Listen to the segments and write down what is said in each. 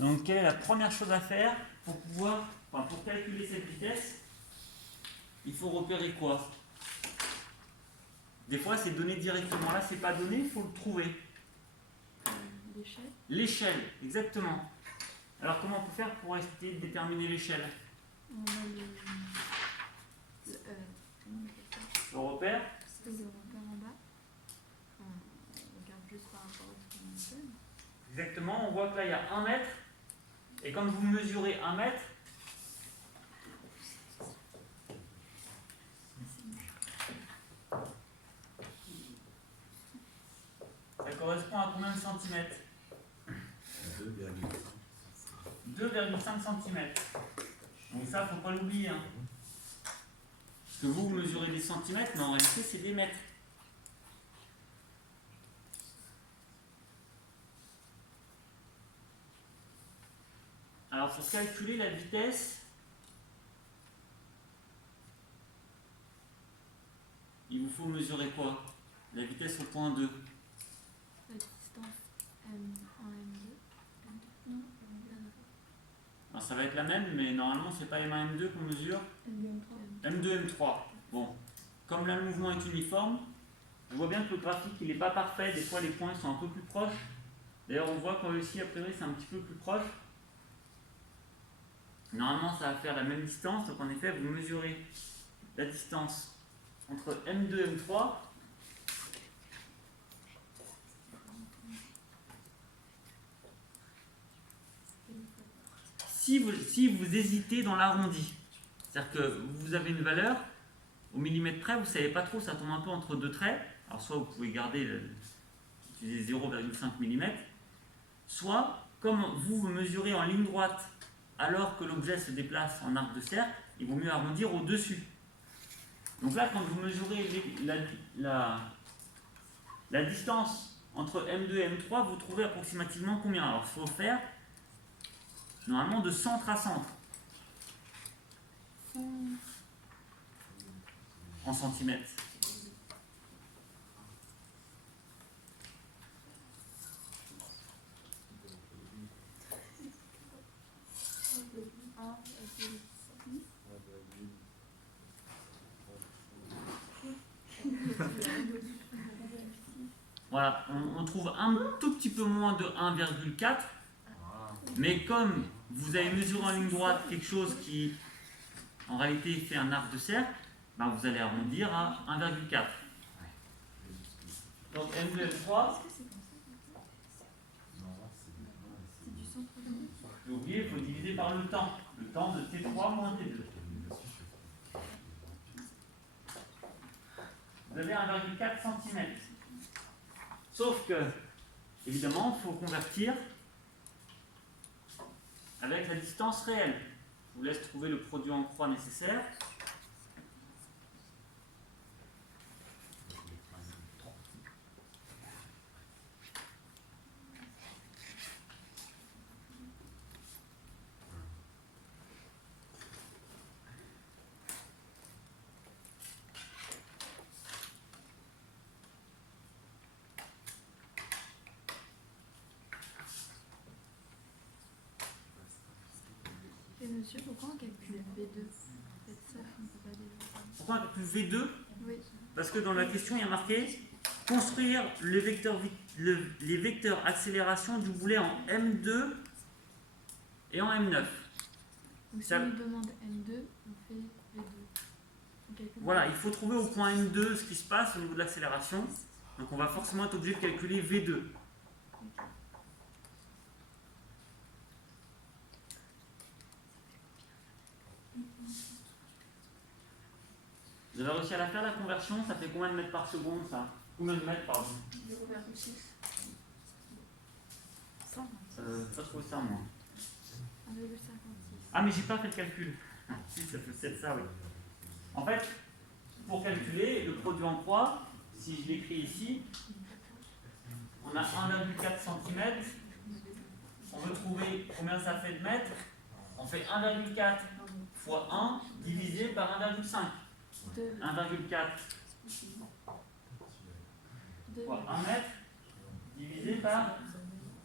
Donc, quelle est la première chose à faire pour pour calculer cette vitesse? Il faut repérer quoi? Des fois, c'est donné directement. Là, c'est pas donné, il faut le trouver. L'échelle. L'échelle, exactement. Alors, comment on peut faire pour essayer de déterminer l'échelle? On a comment on appelle ça? Le repère? C'est le repère en bas. On regarde juste par rapport à ce qu'on fait. Exactement, on voit que là, il y a 1 mètre. Et quand vous mesurez 1 mètre, ça correspond à combien de centimètres? 2,5 cm. Donc ça, faut pas l'oublier. Hein. Parce que vous mesurez des centimètres, mais en réalité, c'est des mètres. Alors, pour calculer la vitesse, il vous faut mesurer quoi? La vitesse au point 2. La distance M1, M2. Non, Alors, ça va être la même, mais normalement, c'est pas M1, M2 qu'on mesure. M2, M3. Bon, comme là, le mouvement est uniforme, on voit bien que le graphique, il n'est pas parfait. Des fois, les points sont un peu plus proches. D'ailleurs, on voit qu'en ici, a priori, c'est un petit peu plus proche. Normalement, ça va faire la même distance. Donc, en effet, vous mesurez la distance entre M2 et M3. Si vous hésitez dans l'arrondi, c'est-à-dire que vous avez une valeur, au millimètre près, vous ne savez pas trop, ça tombe un peu entre deux traits. Alors, soit vous pouvez utiliser 0,5 mm, soit, comme vous mesurez en ligne droite alors que l'objet se déplace en arc de cercle, il vaut mieux arrondir au-dessus. Donc là, quand vous mesurez la distance entre M2 et M3, vous trouvez approximativement combien? Alors, il faut faire normalement de centre à centre. En centimètres. Voilà, on trouve un tout petit peu moins de 1,4, mais comme vous avez mesuré en ligne droite quelque chose qui en réalité fait un arc de cercle, ben vous allez arrondir à 1,4. Donc M2, M3. J'ai oublié, il faut diviser par le temps. Le temps de T3 moins T2. Vous avez 1,4 cm. Sauf que, évidemment, il faut convertir avec la distance réelle. Je vous laisse trouver le produit en croix nécessaire. Et monsieur, pourquoi on calcule V2? Faites ça, on ne peut pas déjà faire. Pourquoi on calcule V2? Oui. Parce que dans la question, il y a marqué construire les vecteurs accélération du boulet en M2 et en M9. Donc si on nous demande M2, on fait V2. Voilà, il faut trouver au point M2 ce qui se passe au niveau de l'accélération. Donc on va forcément être obligé de calculer V2. Okay. Vous avez réussi à la faire la conversion? Ça fait combien de mètres par seconde ça? Combien de mètres, pardon? 0,6. 100. Pas trouvé ça moi. 1,56. Ah mais j'ai pas fait le calcul. Si, ça fait peut-être ça, oui. En fait, pour calculer le produit en croix, si je l'écris ici, on a 1,4 cm. On veut trouver combien ça fait de mètres. On fait 1,4 fois 1 divisé par 1,5. 1,4 fois 1 mètre divisé par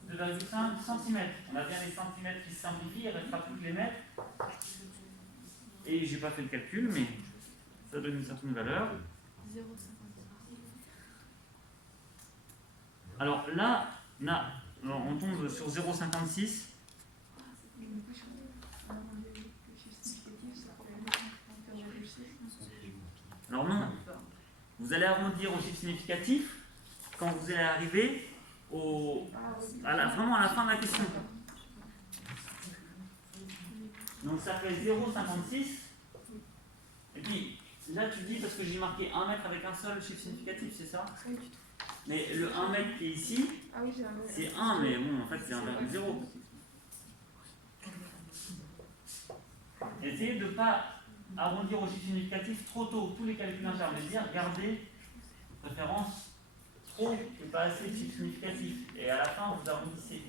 2,5. 2,5 cm. On a bien les centimètres qui se simplifient, il ne restera plus que les mètres. Et je n'ai pas fait le calcul, mais ça donne une certaine valeur. 0,56. Alors là, on tombe sur 0,56. Alors non, vous allez arrondir au chiffre significatif quand vous allez arriver vraiment à la fin de la question. Donc ça fait 0,56. Et puis là tu dis, parce que j'ai marqué 1 mètre avec un seul chiffre significatif, c'est ça? Oui, du tout. Mais le 1 mètre qui est ici, Ah oui, c'est 1, mais bon, en fait c'est 1,0. Essayez de ne pas arrondir au chiffre significatif trop tôt. Tous les calculs intermédiaires, gardez de préférence trop et pas assez de chiffres significatifs. Et à la fin, vous arrondissez.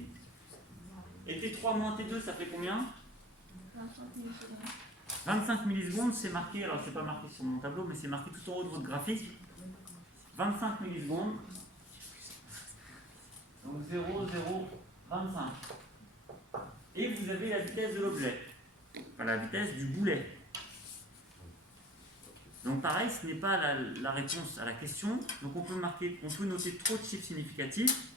Et T3 moins T2, ça fait combien? 25 millisecondes, c'est marqué, alors c'est pas marqué sur mon tableau, mais c'est marqué tout en haut de votre graphique. 25 millisecondes. Donc 0, 0, 25. Et vous avez la vitesse de l'objet. Enfin, la vitesse du boulet. Donc pareil, ce n'est pas la réponse à la question. Donc on peut noter trop de chiffres significatifs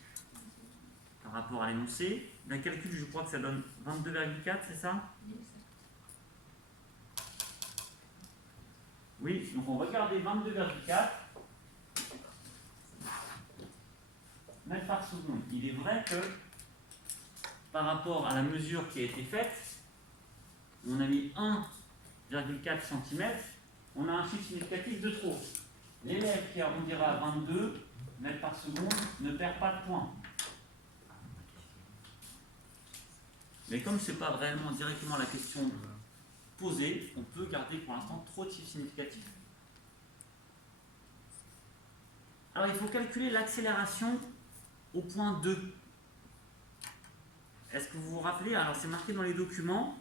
par rapport à l'énoncé. Le calcul, je crois que ça donne 22,4, c'est ça? Oui, donc on va garder 22,4 mètres par seconde. Il est vrai que par rapport à la mesure qui a été faite, on a mis 1,4 cm, on a un chiffre significatif de trop. L'élève qui arrondira à 22 mètres par seconde ne perd pas de points. Mais comme ce n'est pas réellement directement la question posée, on peut garder pour l'instant trop de chiffres significatifs. Alors il faut calculer l'accélération au point 2. Est-ce que vous vous rappelez? Alors c'est marqué dans les documents.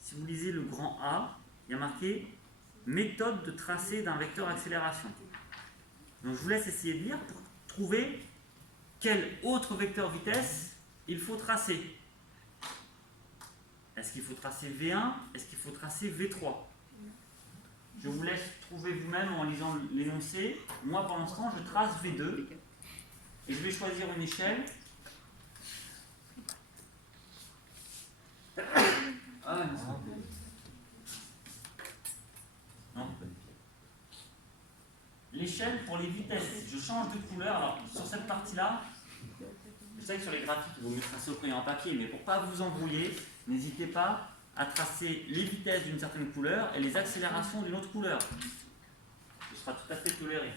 Si vous lisez le grand A, il y a marqué méthode de tracé d'un vecteur accélération. Donc je vous laisse essayer de lire pour trouver quel autre vecteur vitesse il faut tracer. Est-ce qu'il faut tracer V1? Est-ce qu'il faut tracer V3? Je vous laisse trouver vous-même en lisant l'énoncé. Moi, pour l'instant, je trace V2 et je vais choisir une échelle. Non. L'échelle pour les vitesses, je change de couleur. Alors, sur cette partie-là, je sais que sur les graphiques, il vaut mieux tracer au crayon en papier, mais pour ne pas vous embrouiller, n'hésitez pas à tracer les vitesses d'une certaine couleur et les accélérations d'une autre couleur. Ce sera tout à fait toléré.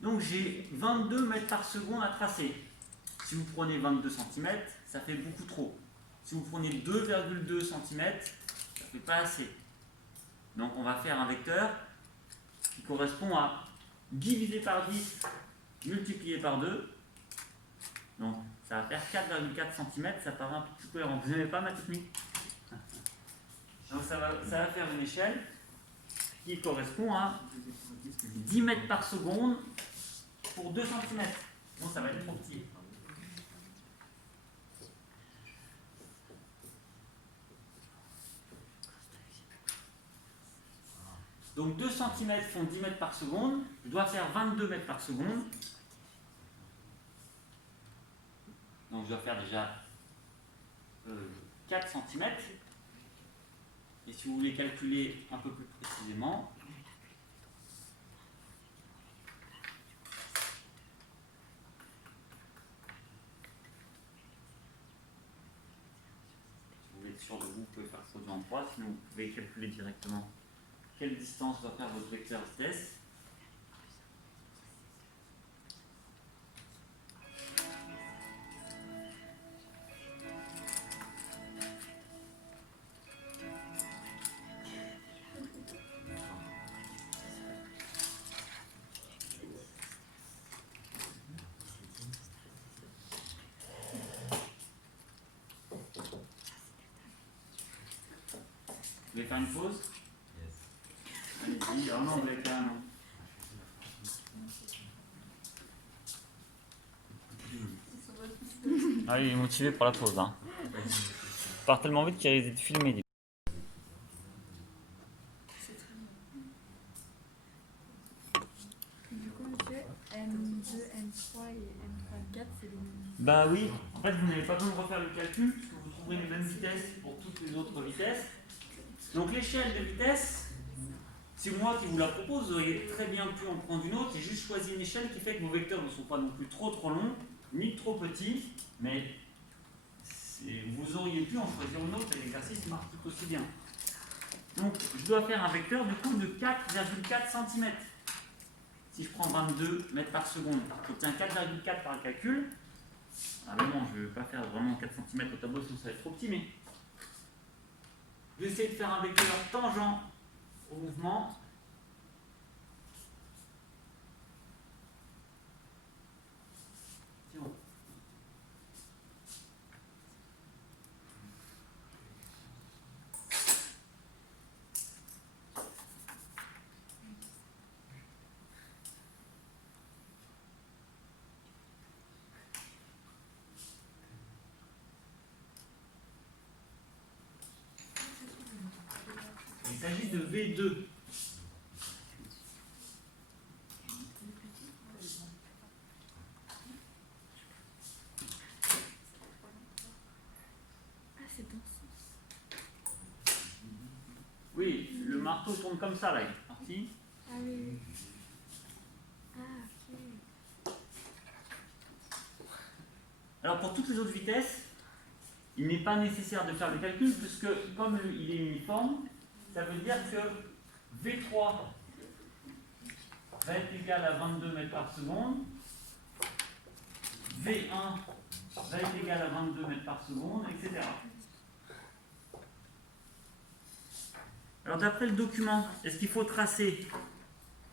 Donc j'ai 22 mètres par seconde à tracer. Si vous prenez 22 cm, ça fait beaucoup trop. Si vous prenez 2,2 cm, ça ne fait pas assez. Donc on va faire un vecteur qui correspond à divisé par 10 multiplié par 2. Donc ça va faire 4,4 cm, ça paraît un peu plus cohérent. Vous n'aimez pas ma technique? Donc ça va faire une échelle qui correspond à 10 mètres par seconde pour 2 cm. Bon, ça va être trop petit. Donc 2 cm font 10 mètres par seconde. Je dois faire 22 mètres par seconde. Donc je dois faire déjà 4 cm. Et si vous voulez calculer un peu plus précisément, si vous voulez être sûr de vous pouvez faire produit en 3, sinon vous pouvez calculer directement quelle distance doit faire votre vecteur vitesse. Vous voulez faire une pause? Allez-y, non, vous voulez faire un. Ah, il est motivé pour la pause. Hein. Il part tellement vite qu'il risque de filmer. Du coup, monsieur, M2, M3 et M3, M4, c'est les mêmes. Bah oui, en fait vous n'avez pas besoin de refaire le calcul puisque vous trouverez les mêmes vitesses pour toutes les autres vitesses. Donc l'échelle de vitesse, c'est moi qui vous la propose, vous auriez très bien pu en prendre une autre, j'ai juste choisi une échelle qui fait que vos vecteurs ne sont pas non plus trop longs, ni trop petits, mais vous auriez pu en choisir une autre et l'exercice marche tout aussi bien. Donc je dois faire un vecteur du coup de 4,4 cm. Si je prends 22 mètres par seconde, j'obtiens 4,4 par le calcul. Ah mais non, je ne vais pas faire vraiment 4 cm au tableau, sinon ça va être trop petit, mais je vais essayer de faire un vecteur tangent au mouvement. Tiens. Il s'agit de V2. Ah, c'est dans ce sens. Oui, le marteau tourne comme ça là, il est parti. Ah oui. Ah, ok. Alors pour toutes les autres vitesses, il n'est pas nécessaire de faire le calcul puisque comme il est uniforme, ça veut dire que V3 va être égal à 22 mètres par seconde, V1 va être égal à 22 mètres par seconde, etc. Alors d'après le document, est-ce qu'il faut tracer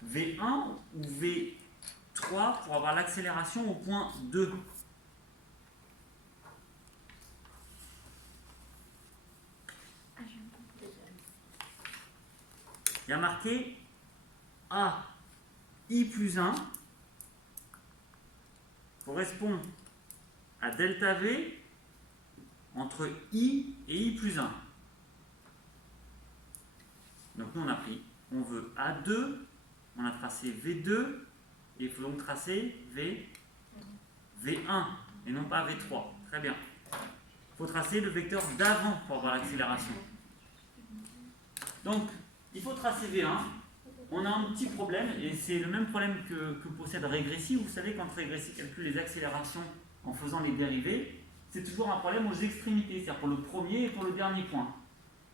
V1 ou V3 pour avoir l'accélération au point 2? Il y a marqué A I plus 1 correspond à delta V entre I et I plus 1. Donc nous on a pris, on veut A2, on a tracé V2, et il faut donc tracer V1 et non pas V3. Très bien. Il faut tracer le vecteur d'avant pour avoir l'accélération. Donc il faut tracer V1. On a un petit problème, et c'est le même problème que possède Régressy. Vous savez, quand Régressy calcule les accélérations en faisant les dérivées, c'est toujours un problème aux extrémités, c'est-à-dire pour le premier et pour le dernier point.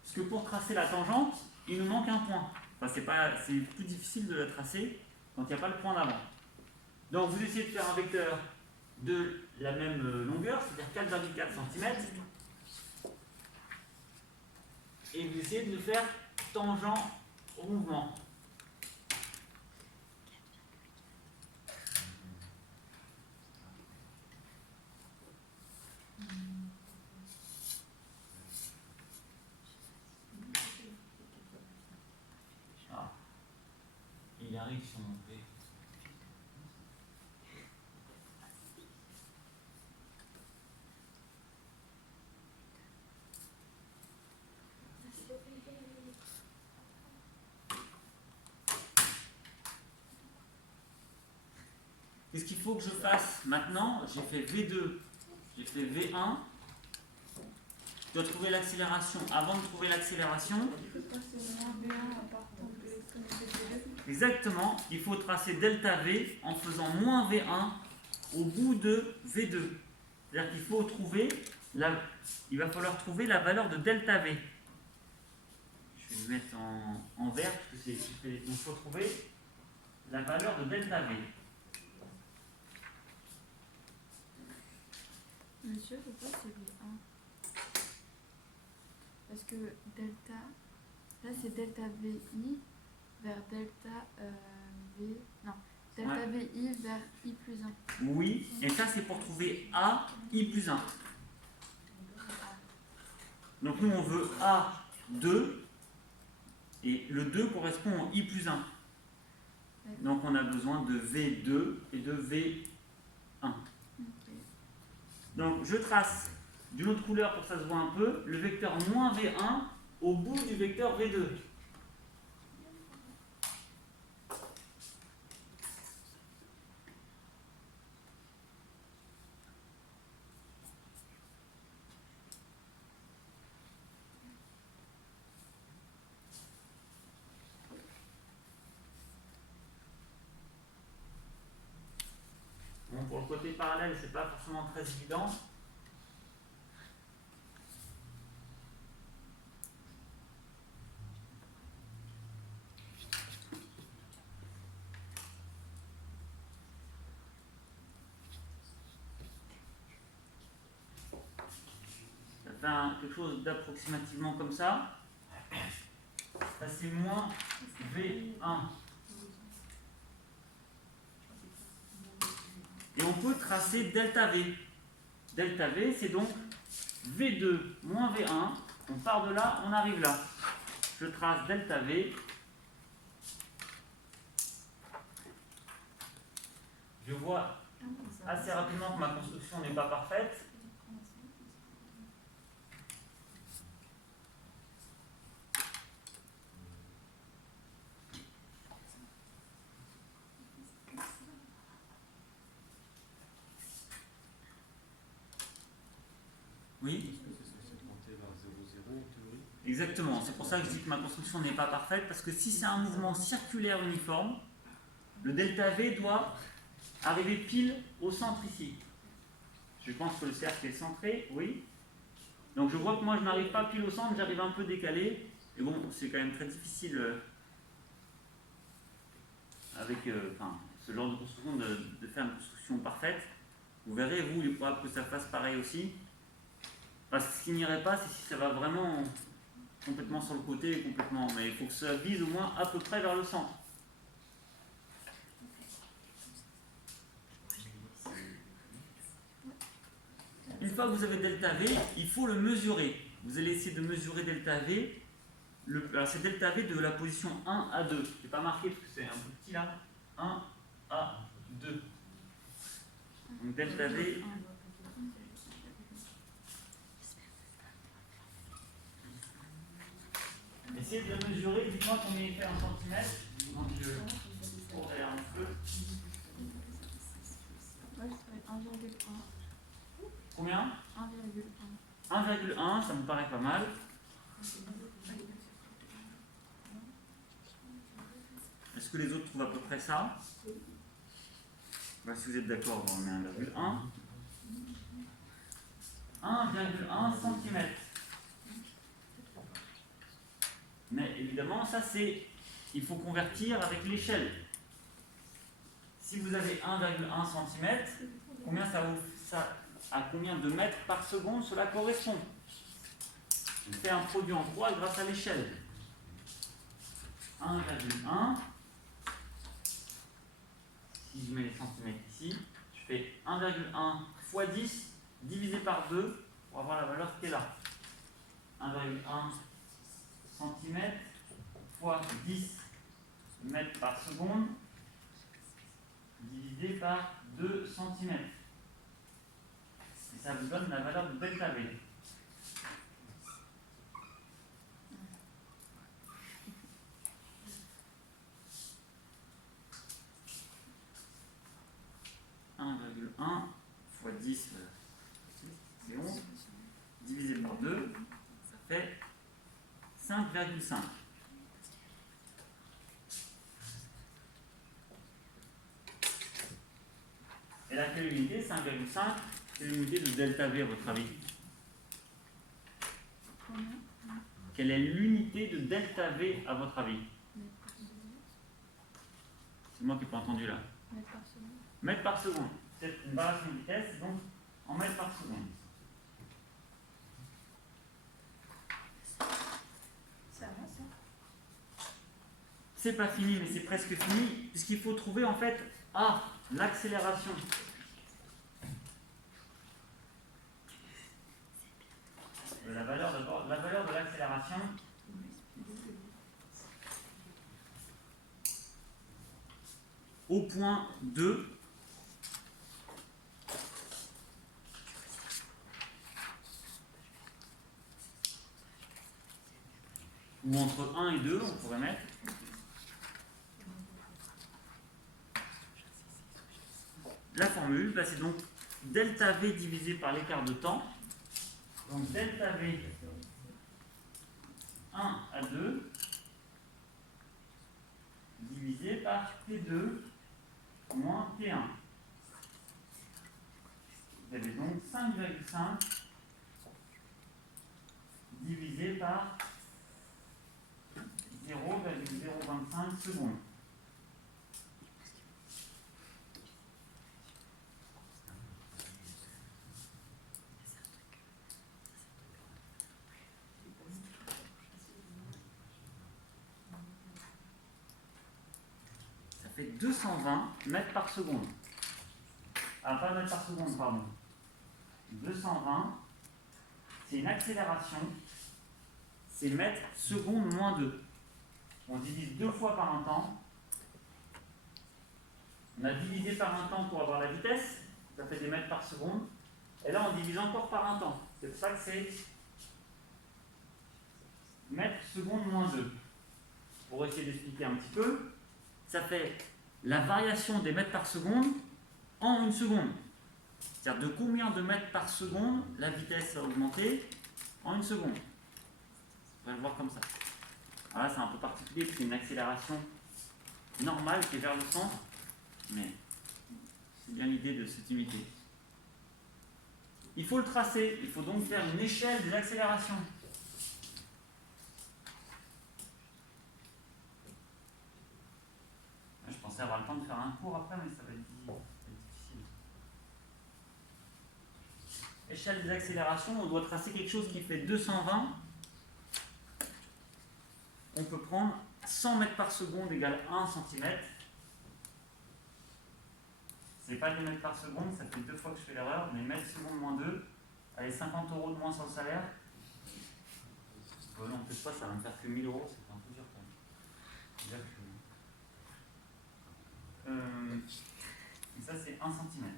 Parce que pour tracer la tangente, il nous manque un point. Enfin, c'est plus difficile de la tracer quand il n'y a pas le point d'avant. Donc vous essayez de faire un vecteur de la même longueur, c'est-à-dire 4,4 cm, et vous essayez de le faire tangent au mouvement. Il arrive sur mon P. Qu'est-ce qu'il faut que je fasse maintenant? J'ai fait V2, j'ai fait V1. Je dois trouver l'accélération. Avant de trouver l'accélération, exactement, il faut tracer delta V en faisant moins V1 au bout de V2. C'est-à-dire qu'il faut trouver il va falloir trouver la valeur de delta V. Je vais le mettre en vert parce que il faut trouver la valeur de delta V. Monsieur, pourquoi c'est V1? Parce que delta, là c'est delta VI vers delta V, non, delta VI vers I plus 1. Oui, et ça c'est pour trouver A, I plus 1. Donc nous on veut A2, et le 2 correspond au I plus 1. Donc on a besoin de V2 et de V1. Okay. Donc je trace d'une autre couleur pour que ça se voit un peu, le vecteur moins V1 au bout du vecteur V2. Bon, pour le côté parallèle, c'est pas forcément très évident. Ça fait quelque chose d'approximativement comme ça. Ça c'est moins V1. Et on peut tracer delta V. Delta V, c'est donc V2 moins V1. On part de là, on arrive là. Je trace delta V. Je vois assez rapidement que ma construction n'est pas parfaite. Oui. Exactement, c'est pour ça que je dis que ma construction n'est pas parfaite, parce que si c'est un mouvement circulaire uniforme, le delta V doit arriver pile au centre ici. Je pense que le cercle est centré, oui. Donc je vois que moi je n'arrive pas pile au centre, j'arrive un peu décalé. Et bon, c'est quand même très difficile avec ce genre de construction de faire une construction parfaite. Vous verrez, vous, il est probable que ça fasse pareil aussi. Parce que ce qui n'irait pas, c'est si ça va vraiment complètement sur le côté, complètement. Mais il faut que ça vise au moins à peu près vers le centre. Une fois que vous avez delta V, il faut le mesurer. Vous allez essayer de mesurer delta V. Alors c'est delta V de la position 1 à 2. Je n'ai pas marqué parce que c'est un peu petit là. 1 à 2. Donc delta V. Essayez de le mesurer. Dites-moi combien il fait en centimètres. Donc je regarde un peu. Moi, je ferais 1,1. Combien 1,1. 1,1, ça me paraît pas mal. Est-ce que les autres trouvent à peu près ça? Si vous êtes d'accord, on met 1,1. 1,1 cm. Mais évidemment, ça c'est... Il faut convertir avec l'échelle. Si vous avez 1,1 cm, combien à combien de mètres par seconde cela correspond? On fait un produit en croix grâce à l'échelle. 1,1. Si je mets les centimètres ici, je fais 1,1 fois 10 divisé par 2 pour avoir la valeur qui est là. 1,1 cm fois 10 mètres par seconde divisé par 2 cm. Et ça vous donne la valeur de delta V. Fois 10, c'est 11, divisé par 2, ça fait 5,5. Et là, quelle unité? 5,5, c'est l'unité de delta V à votre avis? Quelle est l'unité de delta V à votre avis? C'est moi qui n'ai pas entendu là. Mètres par seconde. Mètres par seconde. C'est une variation de vitesse, donc en mètres par seconde. Ça avance, hein? C'est pas fini, mais c'est presque fini, puisqu'il faut trouver en fait l'accélération. La valeur de l'accélération. Au point 2. ou entre 1 et 2, on pourrait mettre. La formule, bah, c'est donc delta V divisé par l'écart de temps. Donc delta V 1 à 2 divisé par T2 moins T1. Vous avez donc 5,5 divisé par 0,025 secondes. Ça fait 220 mètres par seconde. Ah, pas mètres par seconde, pardon. 220, c'est une accélération, c'est mètres seconde moins 2. On divise 2 fois par un temps. On a divisé par un temps pour avoir la vitesse, ça fait des mètres par seconde. Et là, on divise encore par un temps. C'est pour ça que c'est mètres seconde moins 2. Pour essayer d'expliquer un petit peu, ça fait la variation des mètres par seconde en une seconde. C'est-à-dire de combien de mètres par seconde la vitesse a augmenté en une seconde. On va le voir comme ça. Alors là, c'est un peu particulier, c'est une accélération normale qui est vers le centre, mais c'est bien l'idée de cette unité. Il faut le tracer, il faut donc faire une échelle des accélérations. Je pensais avoir le temps de faire un cours après, mais ça va être difficile. Échelle des accélérations, on doit tracer quelque chose qui fait 220. On peut prendre 100 mètres par seconde égale 1 cm. C'est pas des mètres par seconde, ça fait 2 fois que je fais l'erreur, mais mètres seconde moins 2. Allez, 50 € de moins sur le salaire. Non, peut-être pas, ça va me faire que 1000 €, c'est un peu dur quand même. Et ça, c'est 1 cm.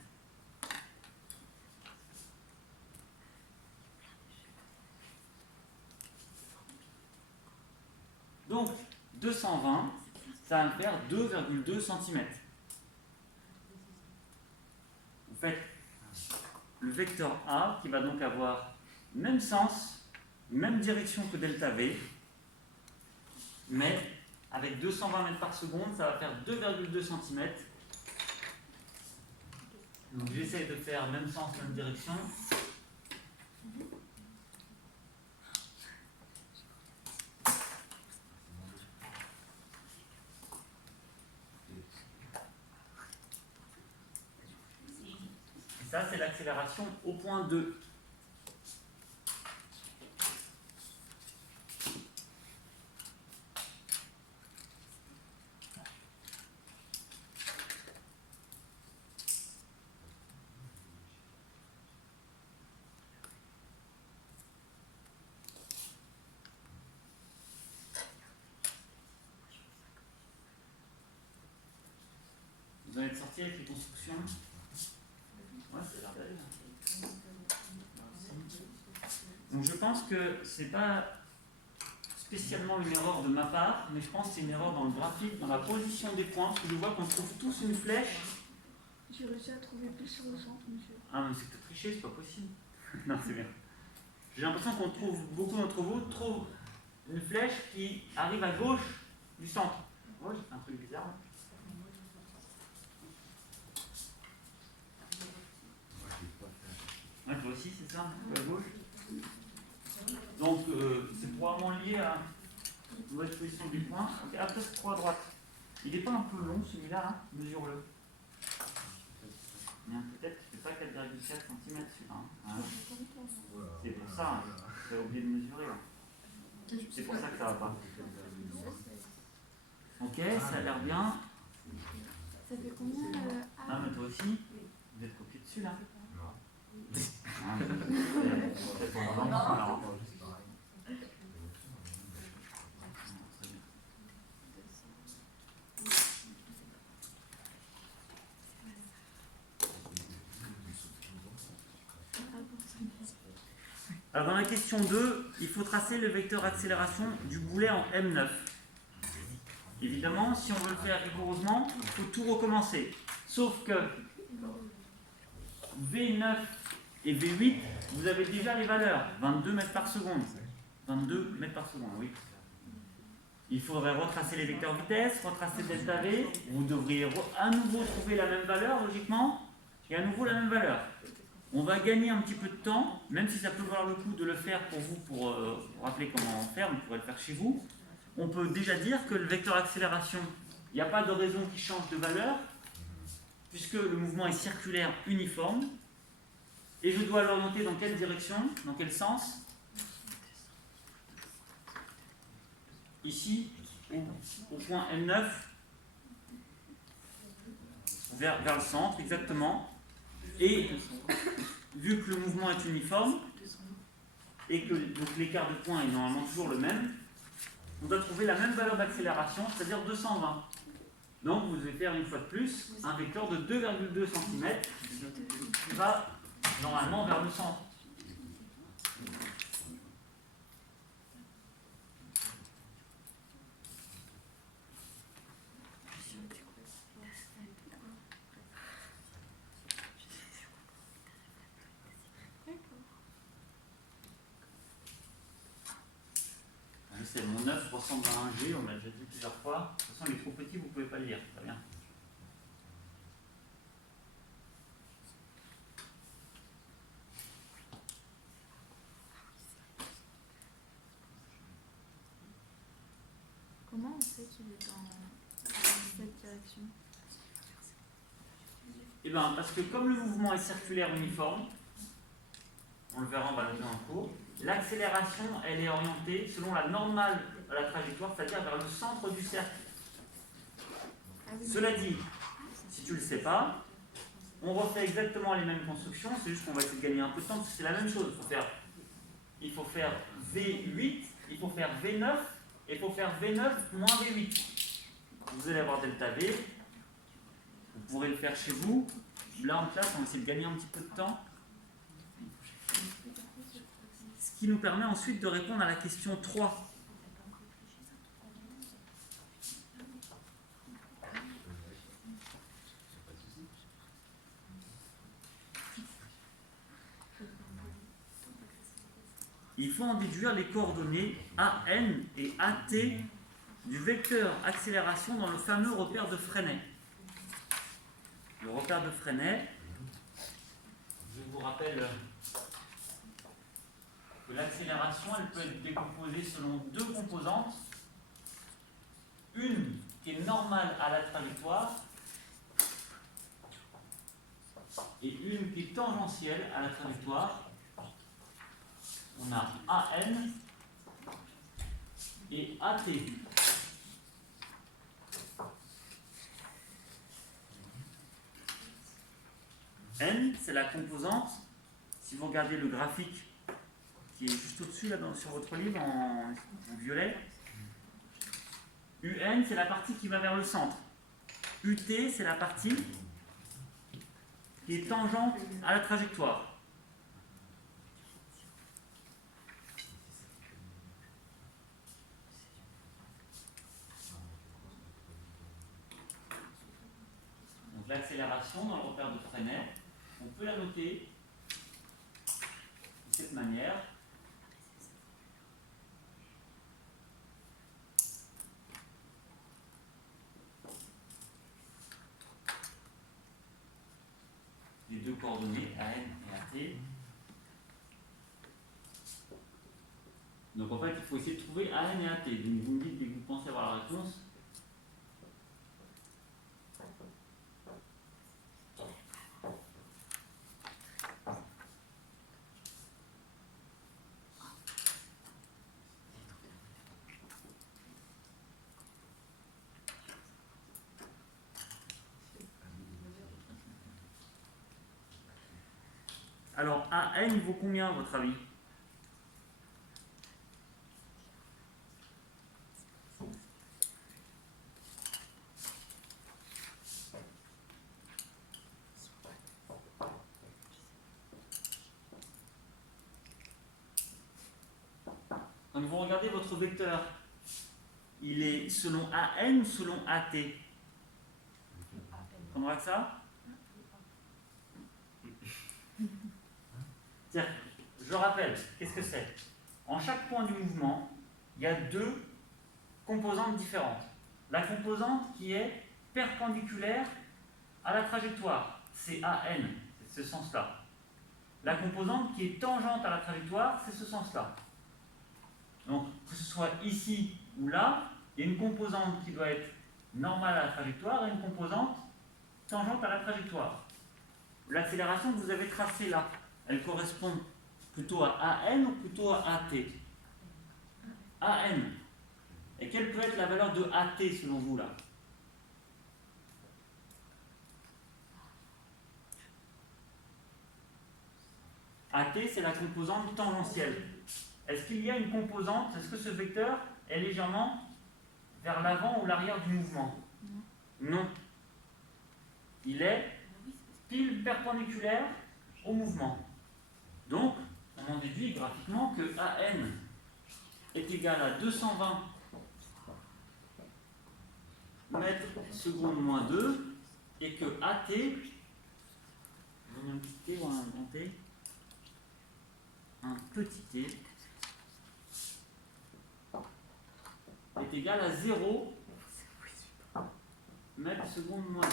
Donc, 220, ça va me faire 2,2 cm. Vous faites le vecteur A qui va donc avoir même sens, même direction que delta V, mais avec 220 mètres par seconde, ça va faire 2,2 cm. Donc j'essaie de faire même sens, même direction. Et ça, c'est l'accélération au point 2. Vous allez être sorti avec les constructions. Ouais, c'est l'air d'aller. Donc je pense que c'est pas spécialement une erreur de ma part, mais je pense que c'est une erreur dans le graphique, dans la position des points, parce que je vois qu'on trouve tous une flèche. J'ai réussi à trouver plus sur le centre, monsieur. Ah, mais c'est que t'as triché, c'est pas possible. Non, c'est bien. J'ai l'impression qu'on trouve, beaucoup d'entre vous trouvent une flèche qui arrive à gauche du centre. Ouais, j'ai fait un truc bizarre. Ouais, toi aussi, c'est ça, un peu à gauche. Donc, c'est probablement lié à une mauvaise position du point. Okay, après, c'est 3 à droite. Il n'est pas un peu long celui-là, hein, mesure-le. Peut-être qu'il ne fait pas 4,4 cm celui-là. Hein. C'est pour ça, hein. J'ai oublié de mesurer. Hein. C'est pour ça que ça ne va pas. Ok, ça a l'air bien. Ça fait combien Ah, mais toi aussi, vous êtes copié dessus là. Ah, peut-être qu'on va voir. Alors dans la question 2, il faut tracer le vecteur accélération du boulet en M9. Évidemment, si on veut le faire rigoureusement, il faut tout recommencer. Sauf que V9 et V8, vous avez déjà les valeurs. 22 mètres par seconde. 22 mètres par seconde, oui. Il faudrait retracer les vecteurs vitesse, retracer delta V. Vous devriez à nouveau trouver la même valeur, logiquement, et à nouveau la même valeur. On va gagner un petit peu de temps, même si ça peut valoir le coup de le faire pour vous, pour rappeler comment faire, vous pourrez le faire chez vous. On peut déjà dire que le vecteur accélération, il n'y a pas de raison qu'il change de valeur, puisque le mouvement est circulaire uniforme. Et je dois l'orienter dans quelle direction, dans quel sens? Ici, au point M9, vers le centre, exactement. Et vu que le mouvement est uniforme, et que l'écart de point est normalement toujours le même, on doit trouver la même valeur d'accélération, c'est-à-dire 220. Donc vous devez faire une fois de plus un vecteur de 2,2 cm qui va normalement vers le centre. C'est mon 9 ressemble à un G, on l'a déjà dit plusieurs fois. De toute façon, il est trop petit, vous ne pouvez pas le lire. Très bien. Comment on sait qu'il est dans cette direction? Eh bien, parce que comme le mouvement est circulaire uniforme, on le verra, on va le noter en cours, l'accélération, elle est orientée selon la normale à la trajectoire, c'est-à-dire vers le centre du cercle. Cela dit, si tu ne le sais pas, on refait exactement les mêmes constructions, c'est juste qu'on va essayer de gagner un peu de temps, parce que c'est la même chose. Il faut faire V8, il faut faire V9, et il faut faire V9 moins V8. Vous allez avoir delta V, vous pourrez le faire chez vous. Là en classe, on va essayer de gagner un petit peu de temps. Ce qui nous permet ensuite de répondre à la question 3. Il faut en déduire les coordonnées AN et AT du vecteur accélération dans le fameux repère de Freinet. Le repère de Freinet, je vous rappelle que l'accélération, elle peut être décomposée selon deux composantes. Une qui est normale à la trajectoire et une qui est tangentielle à la trajectoire. On a AN et AT. N, c'est la composante. Si vous regardez le graphique qui est juste au-dessus là sur votre livre en violet, UN, c'est la partie qui va vers le centre. UT, c'est la partie qui est tangente à la trajectoire. Donc l'accélération dans le repère de Freinet, on peut la noter de cette manière. Les deux coordonnées AN et AT. Donc en fait, il faut essayer de trouver AN et AT. Donc vous me dites dès que vous pensez avoir la réponse. Alors, AN, il vaut combien à votre avis? Donc vous regardez votre vecteur. Il est selon AN ou selon AT? On prendra que ça? Tiens, je rappelle, qu'est-ce que c'est? En chaque point du mouvement, il y a deux composantes différentes. La composante qui est perpendiculaire à la trajectoire, c'est AN, c'est ce sens-là. La composante qui est tangente à la trajectoire, c'est ce sens-là. Donc, que ce soit ici ou là, il y a une composante qui doit être normale à la trajectoire et une composante tangente à la trajectoire. L'accélération que vous avez tracée là, elle correspond plutôt à AN ou plutôt à AT? AN. Et quelle peut être la valeur de AT selon vous là? AT, c'est la composante tangentielle. Est-ce qu'il y a une composante, est-ce que ce vecteur est légèrement vers l'avant ou l'arrière du mouvement? Non. Il est pile perpendiculaire au mouvement. Donc, on en déduit graphiquement que AN est égal à 220 mètres secondes moins 2 et que AT, on a un petit t ou un grand t, un petit t est égal à 0 mètres secondes moins 2.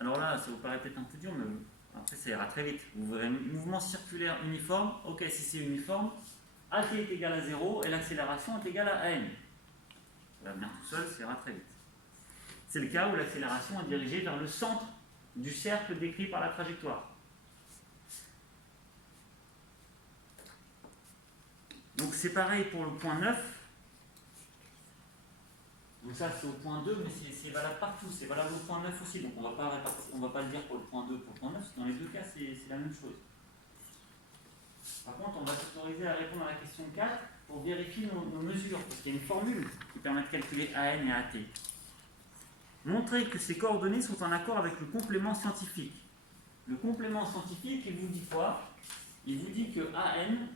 Alors là, ça vous paraît peut-être un peu dur, mais après ça ira très vite. Vous verrez un mouvement circulaire uniforme. Ok, si c'est uniforme, AT est égal à 0 et l'accélération est égale à AN. Ça va venir tout seul, ça ira très vite. C'est le cas où l'accélération est dirigée vers le centre du cercle décrit par la trajectoire. Donc c'est pareil pour le point 9. Donc ça c'est au point 2, mais c'est valable partout, c'est valable au point 9 aussi, donc on va pas le dire pour le point 2 ou pour le point 9, parce que dans les deux cas c'est la même chose. Par contre on va s'autoriser à répondre à la question 4 pour vérifier nos mesures, parce qu'il y a une formule qui permet de calculer AN et AT. Montrez que ces coordonnées sont en accord avec le complément scientifique. Le complément scientifique, il vous dit quoi? Il vous dit que AN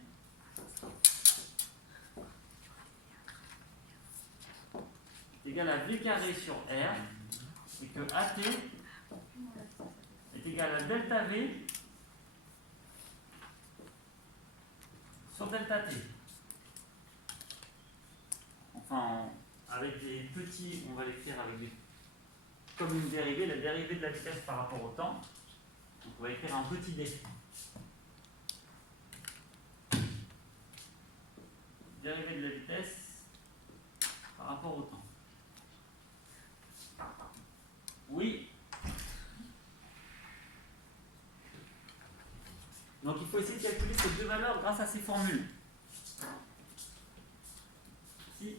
est égal à V carré sur R et que AT est égal à delta V sur delta T. Enfin, avec des petits, on va l'écrire avec des, comme une dérivée, la dérivée de la vitesse par rapport au temps. Donc on va écrire un petit d. Dérivée de la vitesse par rapport au temps. Oui. Donc il faut essayer de calculer ces deux valeurs grâce à ces formules. Si.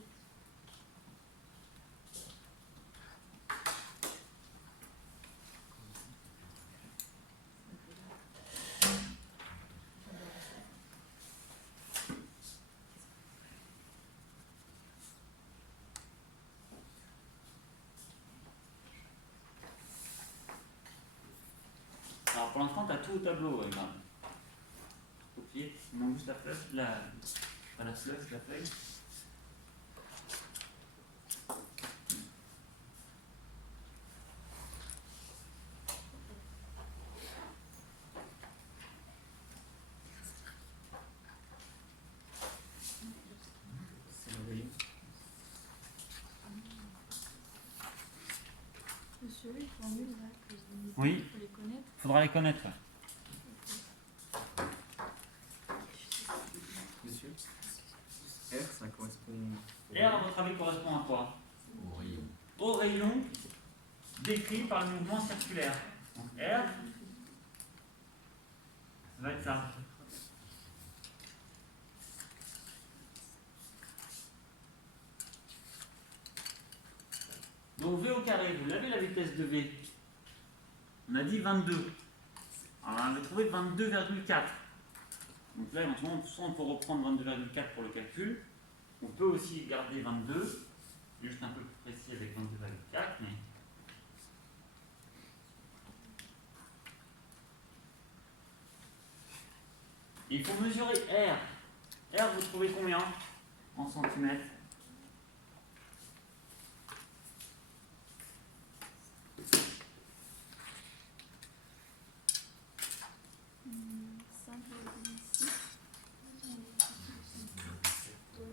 Alors pour l'instant, tu as tout au tableau, Graham. Copier, il manque juste la flèche, pas la flèche, la feuille. C'est le rayon. Monsieur, les formules là que vous mettez, Oui. il faut les connaître. Il faudra les connaître. Monsieur, R, ça correspond R, à votre avis, correspond à quoi? au rayon. Au rayon décrit par le mouvement circulaire. Donc R, ça va être ça. Donc V au carré, vous l'avez la vitesse de V? On a dit 22. Alors on a trouvé 22,4. Donc là, éventuellement, soit on peut reprendre 22,4 pour le calcul. On peut aussi garder 22. C'est juste un peu plus précis avec 22,4. Mais... Il faut mesurer R. R, vous trouvez combien en centimètres?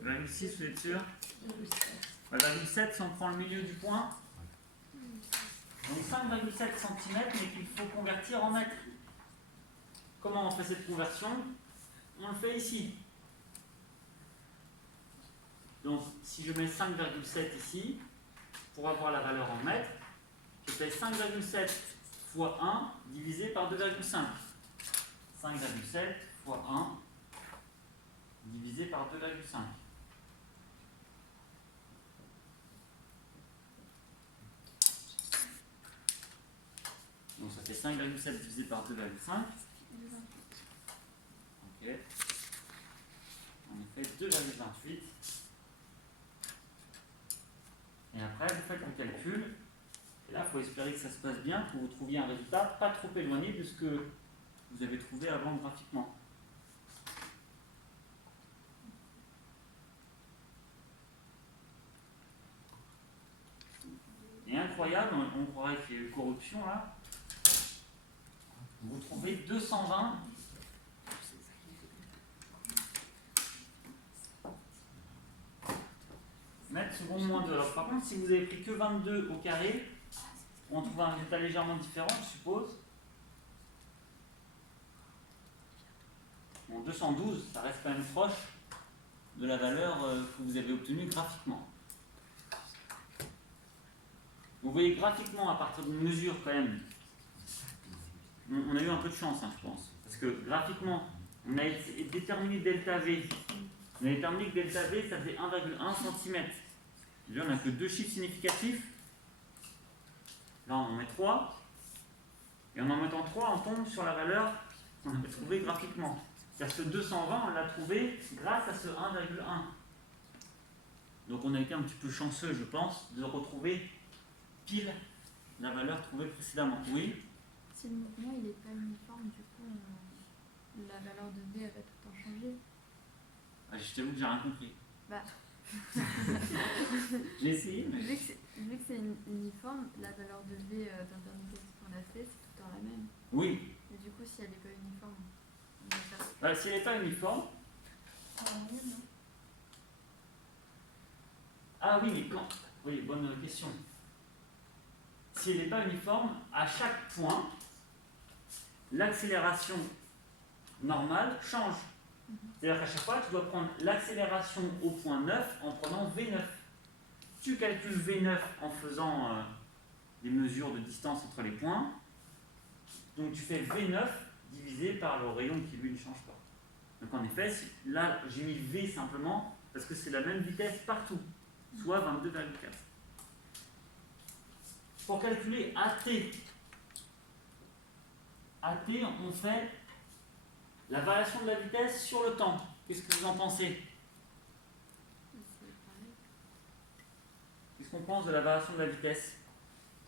Virgule 6, vous êtes sûr? 5,7 si on prend le milieu du point. Donc 5,7 cm, mais qu'il faut convertir en mètres. Comment on fait cette conversion? On le fait ici. Donc si je mets 5,7 ici, pour avoir la valeur en mètres, je fais 5,7 fois 1 divisé par 2,5. 5,7 fois 1 divisé par 2,5. Donc ça fait 5,7 divisé par 2,5. Ok. On fait 2,28. Et après, vous faites le calcul. Et là, il faut espérer que ça se passe bien, que vous trouviez un résultat pas trop éloigné de ce que vous avez trouvé avant graphiquement. Et incroyable, on croirait qu'il y a eu corruption là. Vous trouvez 220 mètres secondes moins 2. Alors par contre, si vous avez pris que 22 au carré, on trouve un résultat légèrement différent, je suppose. Bon, 212, ça reste quand même proche de la valeur que vous avez obtenue graphiquement. Vous voyez graphiquement, à partir d'une mesure quand même, on a eu un peu de chance, hein, je pense. Parce que graphiquement, on a déterminé delta V. On a déterminé que delta V, ça faisait 1,1 cm. Là, on n'a que deux chiffres significatifs. Là, on en met 3. Et en mettant 3, on tombe sur la valeur qu'on avait trouvée graphiquement. C'est-à-dire que ce 220, on l'a trouvé grâce à ce 1,1. Donc on a été un petit peu chanceux, je pense, de retrouver pile la valeur trouvée précédemment. Oui? Si le mouvement il n'est pas uniforme, du coup, la valeur de V elle va tout le temps changer. Ah, je t'avoue que j'ai rien compris. Bah, J'ai essayé, mais... vu que c'est uniforme, la valeur de V d'intermédiaire qu'on a fait, c'est tout le temps la même. Oui. Mais du coup, si elle n'est pas uniforme, on va faire ça. Bah, si elle n'est pas uniforme... Non. Ah oui, mais quand... Oui, bonne question. Si elle n'est pas uniforme, à chaque point, l'accélération normale change. C'est-à-dire qu'à chaque fois, tu dois prendre l'accélération au point 9 en prenant V9. Tu calcules V9 en faisant des mesures de distance entre les points. Donc tu fais V9 divisé par le rayon qui lui ne change pas. Donc en effet, là j'ai mis V simplement parce que c'est la même vitesse partout, soit 22,4. Pour calculer AT, on fait la variation de la vitesse sur le temps. Qu'est-ce que vous en pensez? C'est pareil, Qu'est-ce qu'on pense de la variation de la vitesse?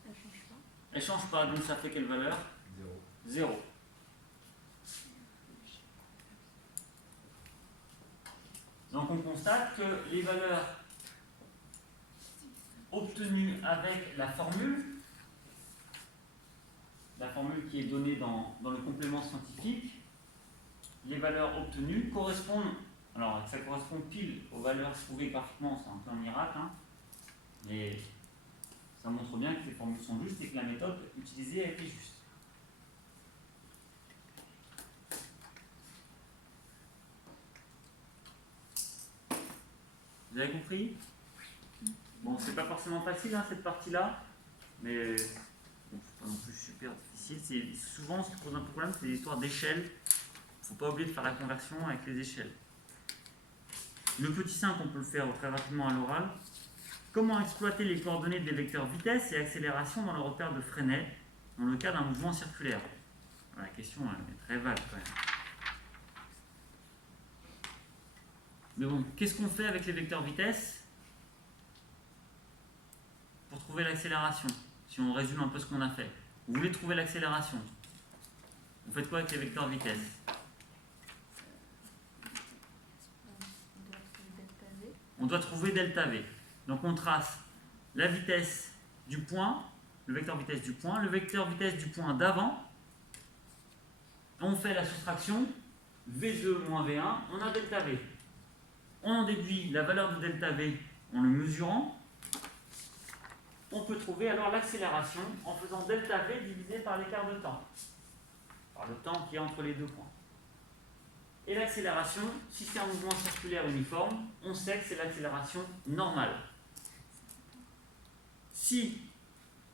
ça change pas. Elle ne change pas, donc ça fait quelle valeur? 0. Donc on constate que les valeurs obtenues avec la formule qui est donnée dans le complément scientifique, les valeurs obtenues correspondent, alors ça correspond pile aux valeurs trouvées graphiquement, c'est un peu un miracle, hein, mais ça montre bien que les formules sont justes et que la méthode utilisée a été juste. Vous avez compris? Bon, c'est pas forcément facile hein, cette partie-là, mais bon, c'est pas non plus super difficile. Souvent, ce qui pose un problème, c'est les histoires d'échelle. Il ne faut pas oublier de faire la conversion avec les échelles. Le petit 5, on peut le faire très rapidement à l'oral. Comment exploiter les coordonnées des vecteurs vitesse et accélération dans le repère de Fresnel dans le cas d'un mouvement circulaire? La question elle est très vague quand même. Mais bon, qu'est-ce qu'on fait avec les vecteurs vitesse pour trouver l'accélération? Si on résume un peu ce qu'on a fait. Vous voulez trouver l'accélération. Vous faites quoi avec les vecteurs vitesse? on doit trouver delta V. Donc on trace la vitesse du point, le vecteur vitesse du point, le vecteur vitesse du point d'avant. On fait la soustraction V2 moins V1, on a delta V. On en déduit la valeur de delta V en le mesurant. On peut trouver alors l'accélération en faisant delta V divisé par l'écart de temps, par le temps qui est entre les deux points. Et l'accélération, si c'est un mouvement circulaire uniforme, on sait que c'est l'accélération normale. Si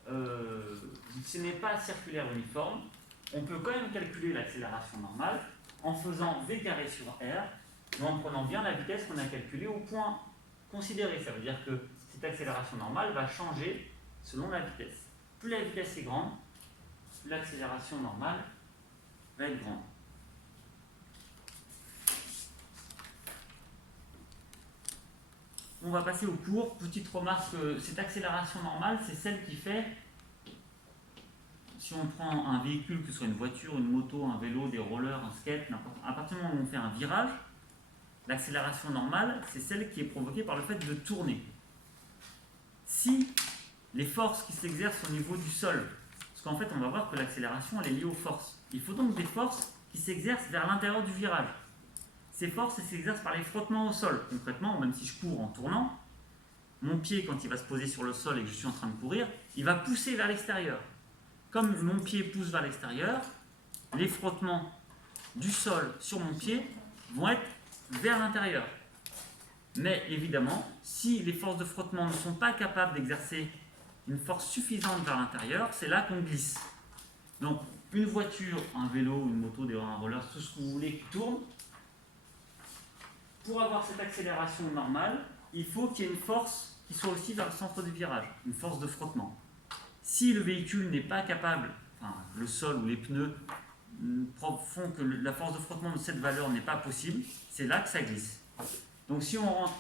ce n'est pas circulaire uniforme, on peut quand même calculer l'accélération normale en faisant V carré sur R, mais en prenant bien la vitesse qu'on a calculée au point considéré. Ça veut dire que cette accélération normale va changer selon la vitesse. Plus la vitesse est grande, plus l'accélération normale va être grande. On va passer au cours. Petite remarque, cette accélération normale, c'est celle qui fait, si on prend un véhicule, que ce soit une voiture, une moto, un vélo, des rollers, un skate, n'importe, à partir du moment où on fait un virage, l'accélération normale, c'est celle qui est provoquée par le fait de tourner. Si les forces qui s'exercent au niveau du sol, parce qu'en fait, on va voir que l'accélération, elle est liée aux forces. Il faut donc des forces qui s'exercent vers l'intérieur du virage. Ces forces s'exercent par les frottements au sol. Concrètement, même si je cours en tournant, mon pied, quand il va se poser sur le sol et que je suis en train de courir, il va pousser vers l'extérieur. Comme mon pied pousse vers l'extérieur, les frottements du sol sur mon pied vont être vers l'intérieur. Mais évidemment, si les forces de frottement ne sont pas capables d'exercer une force suffisante vers l'intérieur, c'est là qu'on glisse. Donc, une voiture, un vélo, une moto, un roller, tout ce que vous voulez qui tourne, pour avoir cette accélération normale, il faut qu'il y ait une force qui soit aussi vers le centre du virage, une force de frottement. Si le véhicule n'est pas capable, enfin le sol ou les pneus font que la force de frottement de cette valeur n'est pas possible, c'est là que ça glisse. Donc si on rentre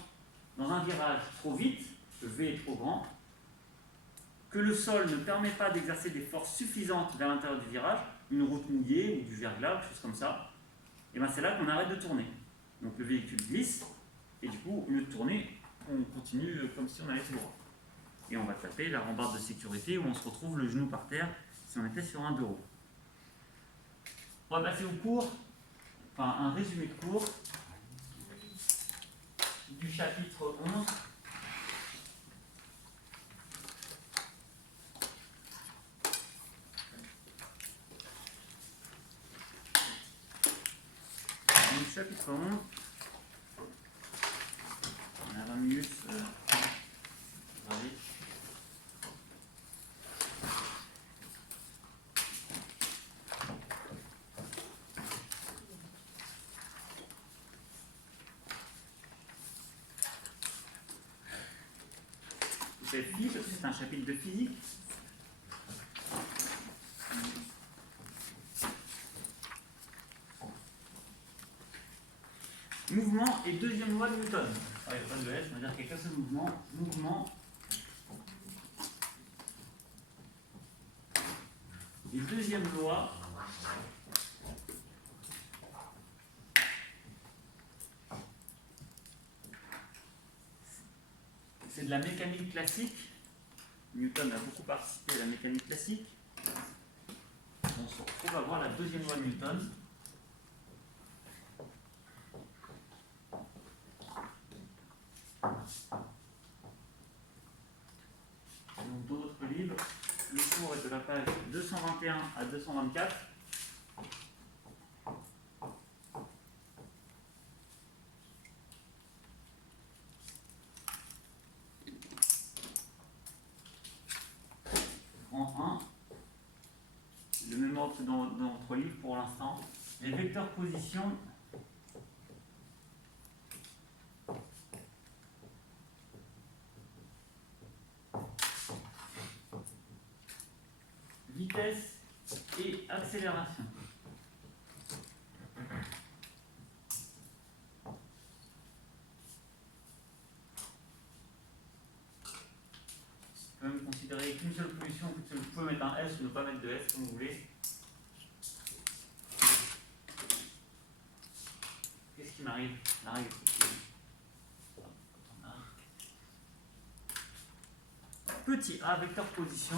dans un virage trop vite, le V est trop grand, que le sol ne permet pas d'exercer des forces suffisantes vers l'intérieur du virage, une route mouillée ou du verglas, quelque chose comme ça, et bien c'est là qu'on arrête de tourner. Donc le véhicule glisse, et du coup, au lieu de tourner, on continue comme si on allait tout droit. Et on va taper la rambarde de sécurité où on se retrouve le genou par terre si on était sur un 2 roues. On va passer au cours, enfin un résumé de cours du chapitre 11. Donc, chapitre 11. On a 20 minutes. Allez. C'est physique, parce que c'est un chapitre de physique. Mouvement et deuxième loi de Newton. Il n'y a pas de S, on va dire qu'il y a qu'un seul mouvement. Mouvement et deuxième loi c'est de la mécanique classique. Newton a beaucoup participé à la mécanique classique. On se retrouve à voir la deuxième loi de Newton. Donc dans votre livre, le cours est de la page 221 à 224. Grand 1. Le même ordre que dans votre livre pour l'instant. Les vecteurs position. Vitesse et accélération. On peut même considérer qu'une seule position, vous pouvez mettre un S ou ne pas mettre de S comme vous voulez. Qu'est-ce qui m'arrive? petit a, vecteur position.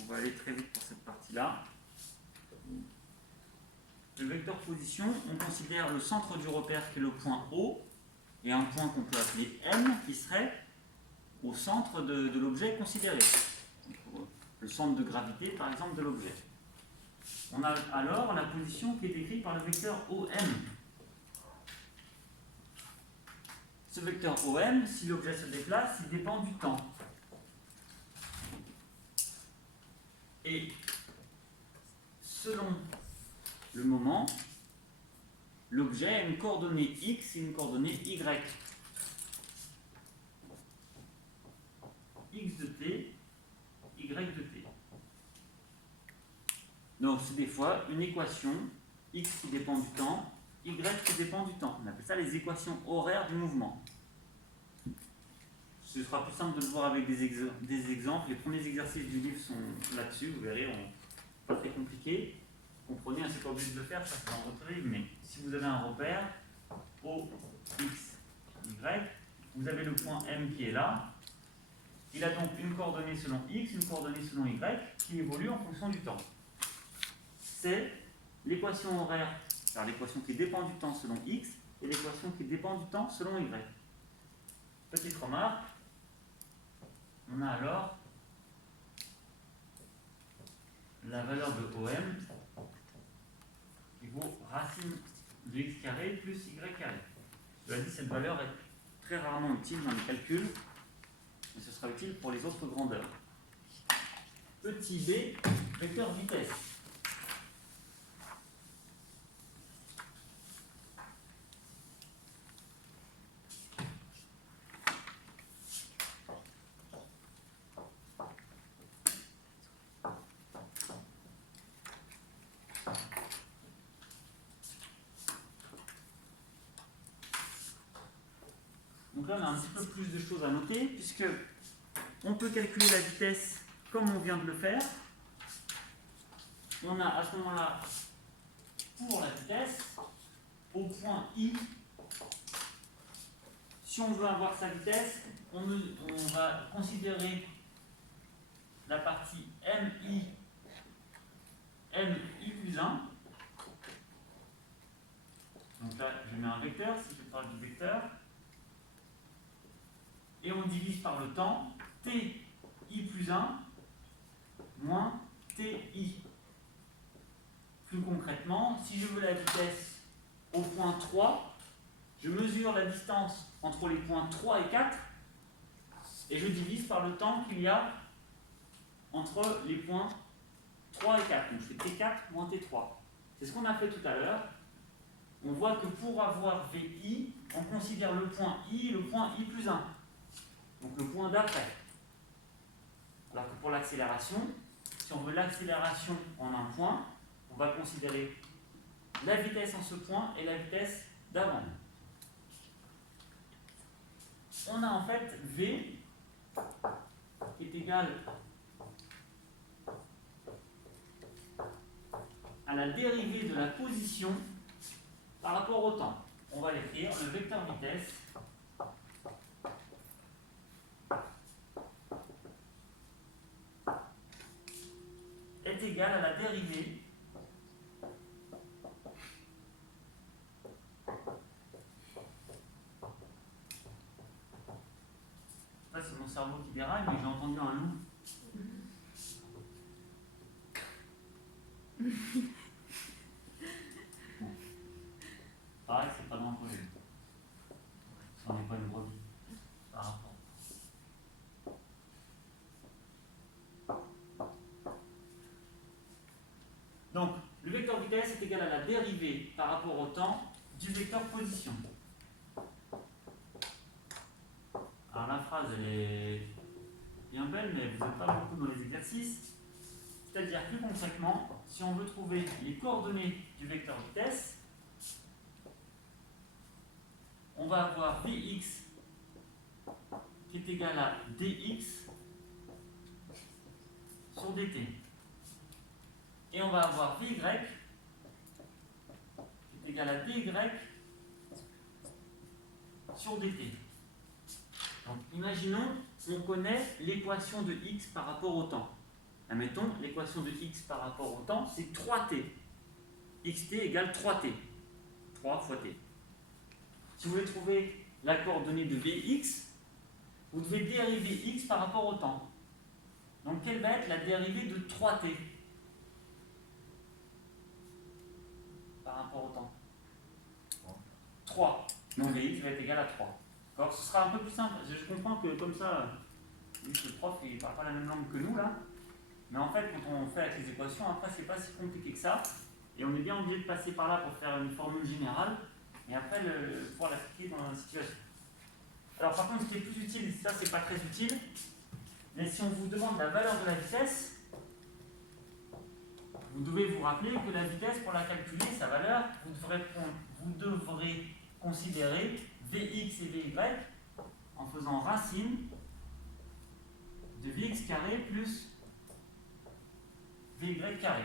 On va aller très vite pour cette partie-là. Le vecteur position, on considère le centre du repère qui est le point O et un point qu'on peut appeler M qui serait au centre de l'objet considéré. Donc, le centre de gravité, par exemple, de l'objet. On a alors la position qui est décrite par le vecteur OM. Ce vecteur OM, si l'objet se déplace, il dépend du temps. Et selon le moment, l'objet a une coordonnée X et une coordonnée Y. X de t, Y de t. Donc c'est des fois une équation X qui dépend du temps, Y qui dépend du temps. On appelle ça les équations horaires du mouvement. Ce sera plus simple de le voir avec des exemples. Les premiers exercices du livre sont là-dessus, vous verrez, pas très compliqué. Comprenez, c'est pas obligé de le faire, ça c'est dans votre livre, mais si vous avez un repère, O, X, Y, vous avez le point M qui est là. Il a donc une coordonnée selon X, une coordonnée selon Y, qui évolue en fonction du temps. C'est l'équation horaire, alors l'équation qui dépend du temps selon X, et l'équation qui dépend du temps selon Y. Petite remarque, on a alors la valeur de OM qui vaut racine de x carré plus y carré. Cela dit, cette valeur est très rarement utile dans les calculs, mais ce sera utile pour les autres grandeurs. Petit b, vecteur vitesse. Donc là, on a un petit peu plus de choses à noter, puisque on peut calculer la vitesse comme on vient de le faire. On a à ce moment-là, pour la vitesse, au point I, si on veut avoir sa vitesse, on va considérer la partie MI plus 1. Donc là, je mets un vecteur, si je parle du vecteur. Et on divise par le temps, ti plus 1 moins ti. Plus concrètement, si je veux la vitesse au point 3, je mesure la distance entre les points 3 et 4 et je divise par le temps qu'il y a entre les points 3 et 4. Donc je fais T4 moins T3. C'est ce qu'on a fait tout à l'heure. On voit que pour avoir VI, on considère le point I et le point I plus 1. Donc le point d'après. Alors que pour l'accélération, si on veut l'accélération en un point, on va considérer la vitesse en ce point et la vitesse d'avant. On a en fait V qui est égal à la dérivée de la position par rapport au temps. On va l'écrire, le vecteur vitesse est égal à la dérivée ça c'est mon cerveau qui déraille, mais j'ai entendu un loup. Bon. Pareil, c'est pas dangereux. Ça n'est pas une brebis par rapport. Donc, le vecteur vitesse est égal à la dérivée par rapport au temps du vecteur position. Alors la phrase elle est bien belle, mais vous n'êtes pas beaucoup dans les exercices. C'est-à-dire plus concrètement, si on veut trouver les coordonnées du vecteur vitesse, on va avoir Vx qui est égal à dx sur dt. Et on va avoir Vy égale à dy sur dt. Donc imaginons qu'on connaît l'équation de x par rapport au temps. Admettons, l'équation de x par rapport au temps, c'est 3t. xt égale 3t. 3 fois t. Si vous voulez trouver la coordonnée de vx, vous devez dériver x par rapport au temps. Donc quelle va être la dérivée de 3t par rapport au temps? 3. Donc vx va être égal à 3. Alors ce sera un peu plus simple. Je comprends que comme ça, le prof il ne parle pas la même langue que nous là. Mais en fait, quand on fait avec les équations, après c'est pas si compliqué que ça. Et on est bien obligé de passer par là pour faire une formule générale. Et après pouvoir l'appliquer dans la situation. Alors par contre, ce qui est plus utile, ça c'est pas très utile. Mais si on vous demande la valeur de la vitesse, vous devez vous rappeler que la vitesse, pour la calculer, sa valeur, vous devrez considérer Vx et Vy en faisant racine de Vx carré plus Vy carré.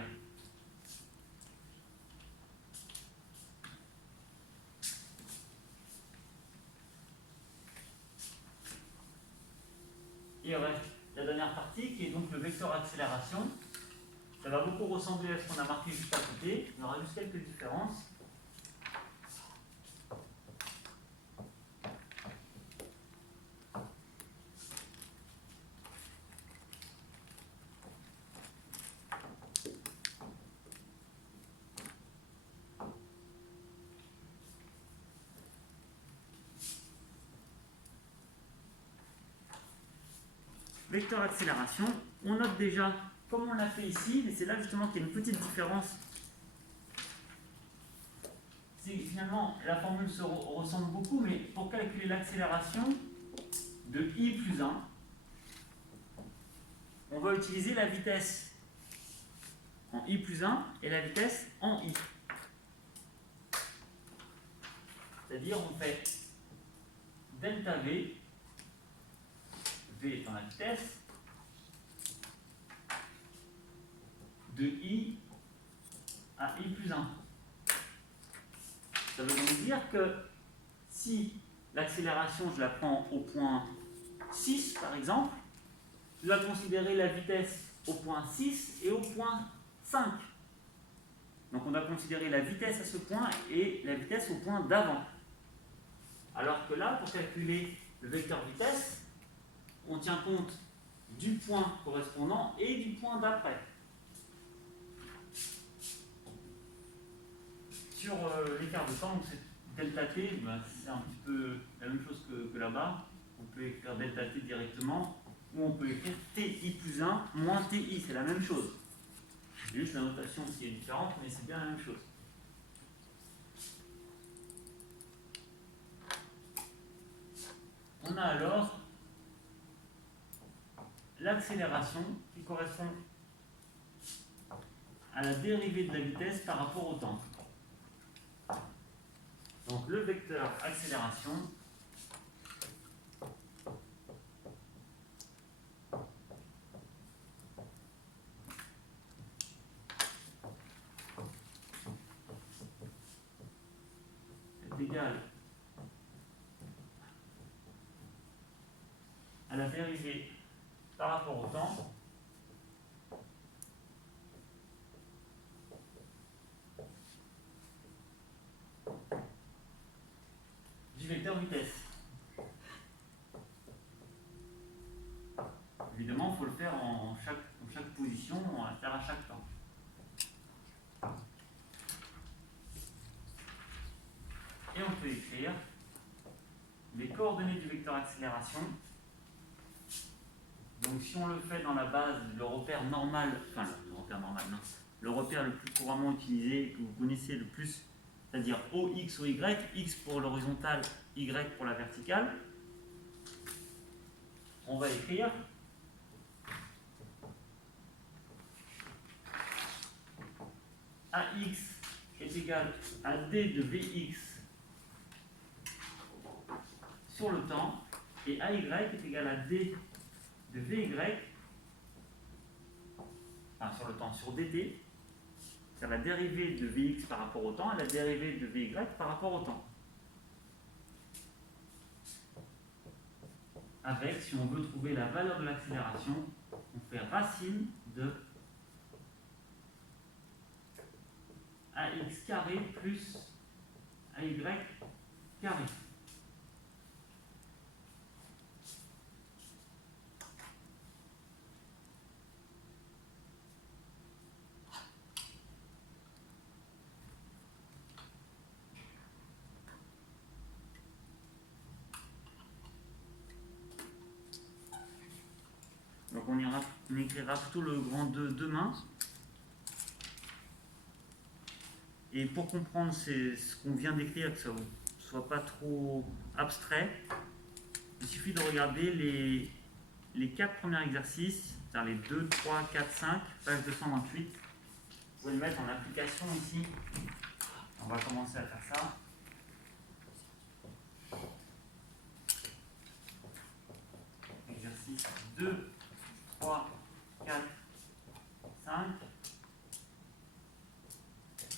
Et il reste la dernière partie qui est donc le vecteur accélération. Ça va beaucoup ressembler à ce qu'on a marqué juste à côté. Il y aura juste quelques différences. Vecteur accélération, on note déjà, comme on l'a fait ici, mais c'est là justement qu'il y a une petite différence. C'est que finalement, la formule se ressemble beaucoup, mais pour calculer l'accélération de i plus 1, on va utiliser la vitesse en i plus 1 et la vitesse en i. C'est-à-dire, on fait delta v, v étant la vitesse, de i à i plus 1. Ça veut donc dire que si l'accélération, je la prends au point 6 par exemple, je dois considérer la vitesse au point 6 et au point 5. Donc on doit considérer la vitesse à ce point et la vitesse au point d'avant. Alors que là, pour calculer le vecteur vitesse, on tient compte du point correspondant et du point d'après. Sur l'écart de temps, donc c'est delta t, c'est un petit peu la même chose que là-bas. On peut écrire delta t directement, ou on peut écrire ti plus 1 moins ti, c'est la même chose. C'est juste la notation qui est différente, mais c'est bien la même chose. On a alors l'accélération qui correspond à la dérivée de la vitesse par rapport au temps. Donc le vecteur accélération est égal à la dérivée par rapport au temps du vecteur vitesse. Évidemment, il faut le faire en chaque position, on va le faire à chaque temps. Et on peut écrire les coordonnées du vecteur accélération. Donc si on le fait dans la base, le repère normal, enfin le repère normal, non, le repère le plus couramment utilisé, que vous connaissez le plus, c'est-à-dire OX, OY, X pour l'horizontale, Y pour la verticale, on va écrire AX est égal à D de Vx sur le temps, et AY est égal à D de Vy, enfin sur le temps, sur dt, C'est la dérivée de Vx par rapport au temps et la dérivée de Vy par rapport au temps. Avec, si on veut trouver la valeur de l'accélération, on fait racine de ax carré plus ay carré. Donc on écrira plutôt le grand 2 demain. Et pour comprendre ce qu'on vient d'écrire, que ça ne soit pas trop abstrait, il suffit de regarder les 4 premiers exercices, c'est-à-dire les 2, 3, 4, 5, page 228. Vous pouvez le mettre en application ici. On va commencer à faire ça. Exercice 2, 3, 4, 5,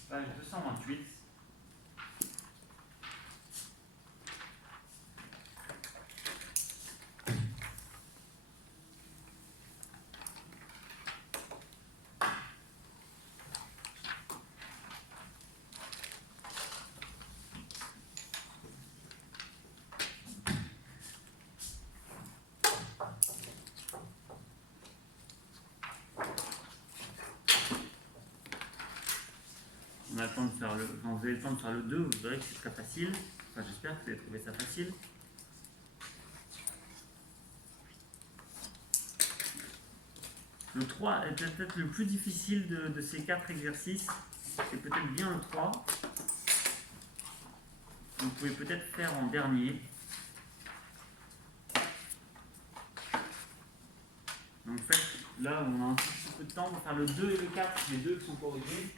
page 228. On a le temps de faire quand vous avez le temps de faire le 2, vous verrez que c'est très facile. Enfin, j'espère que vous avez trouvé ça facile. Le 3 est peut-être le plus difficile de ces 4 exercices. C'est peut-être bien le 3. Vous pouvez peut-être faire en dernier. Donc en fait, là on a un petit peu de temps pour faire le 2 et le 4, les deux qui sont corrigés.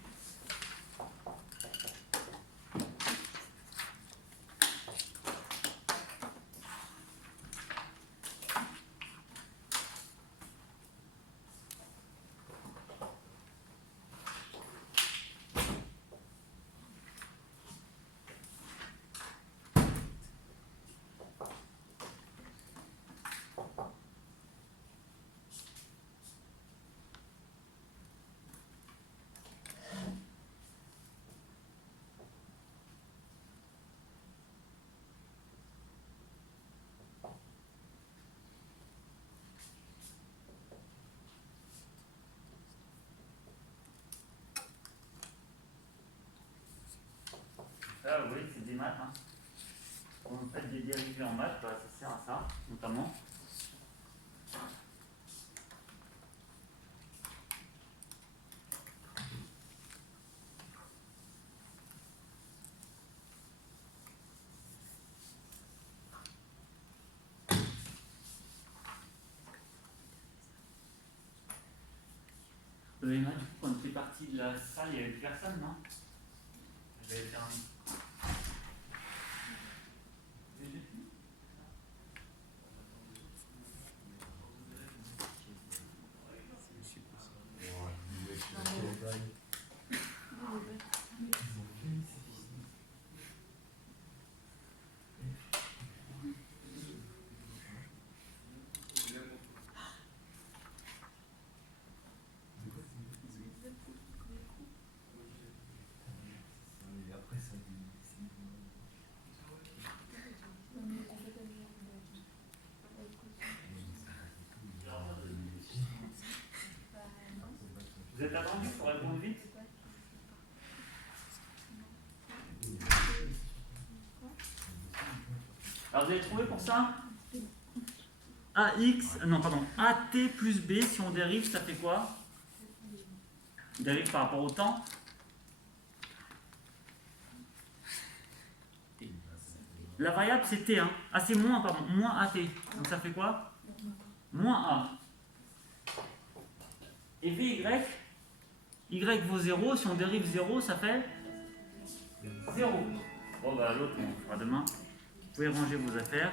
Ça, oui, c'est des maths. Hein. Quand vous faites des dérivés en maths, bah, ça sert à ça, notamment. Emma, du coup, quand tu es parti de la salle, il n'y avait plus personne, non? J'avais fait un... Vous êtes attendu pour répondre vite? Alors vous avez trouvé pour ça AT plus B, si on dérive, ça fait quoi? On dérive par rapport au temps. La variable c'est T, hein. Ah c'est moins, pardon, moins AT. Donc ça fait quoi? Moins A. Et VY, Y vaut 0, si on dérive 0, ça fait 0. Bon bah l'autre on le fera demain. Vous pouvez ranger vos affaires.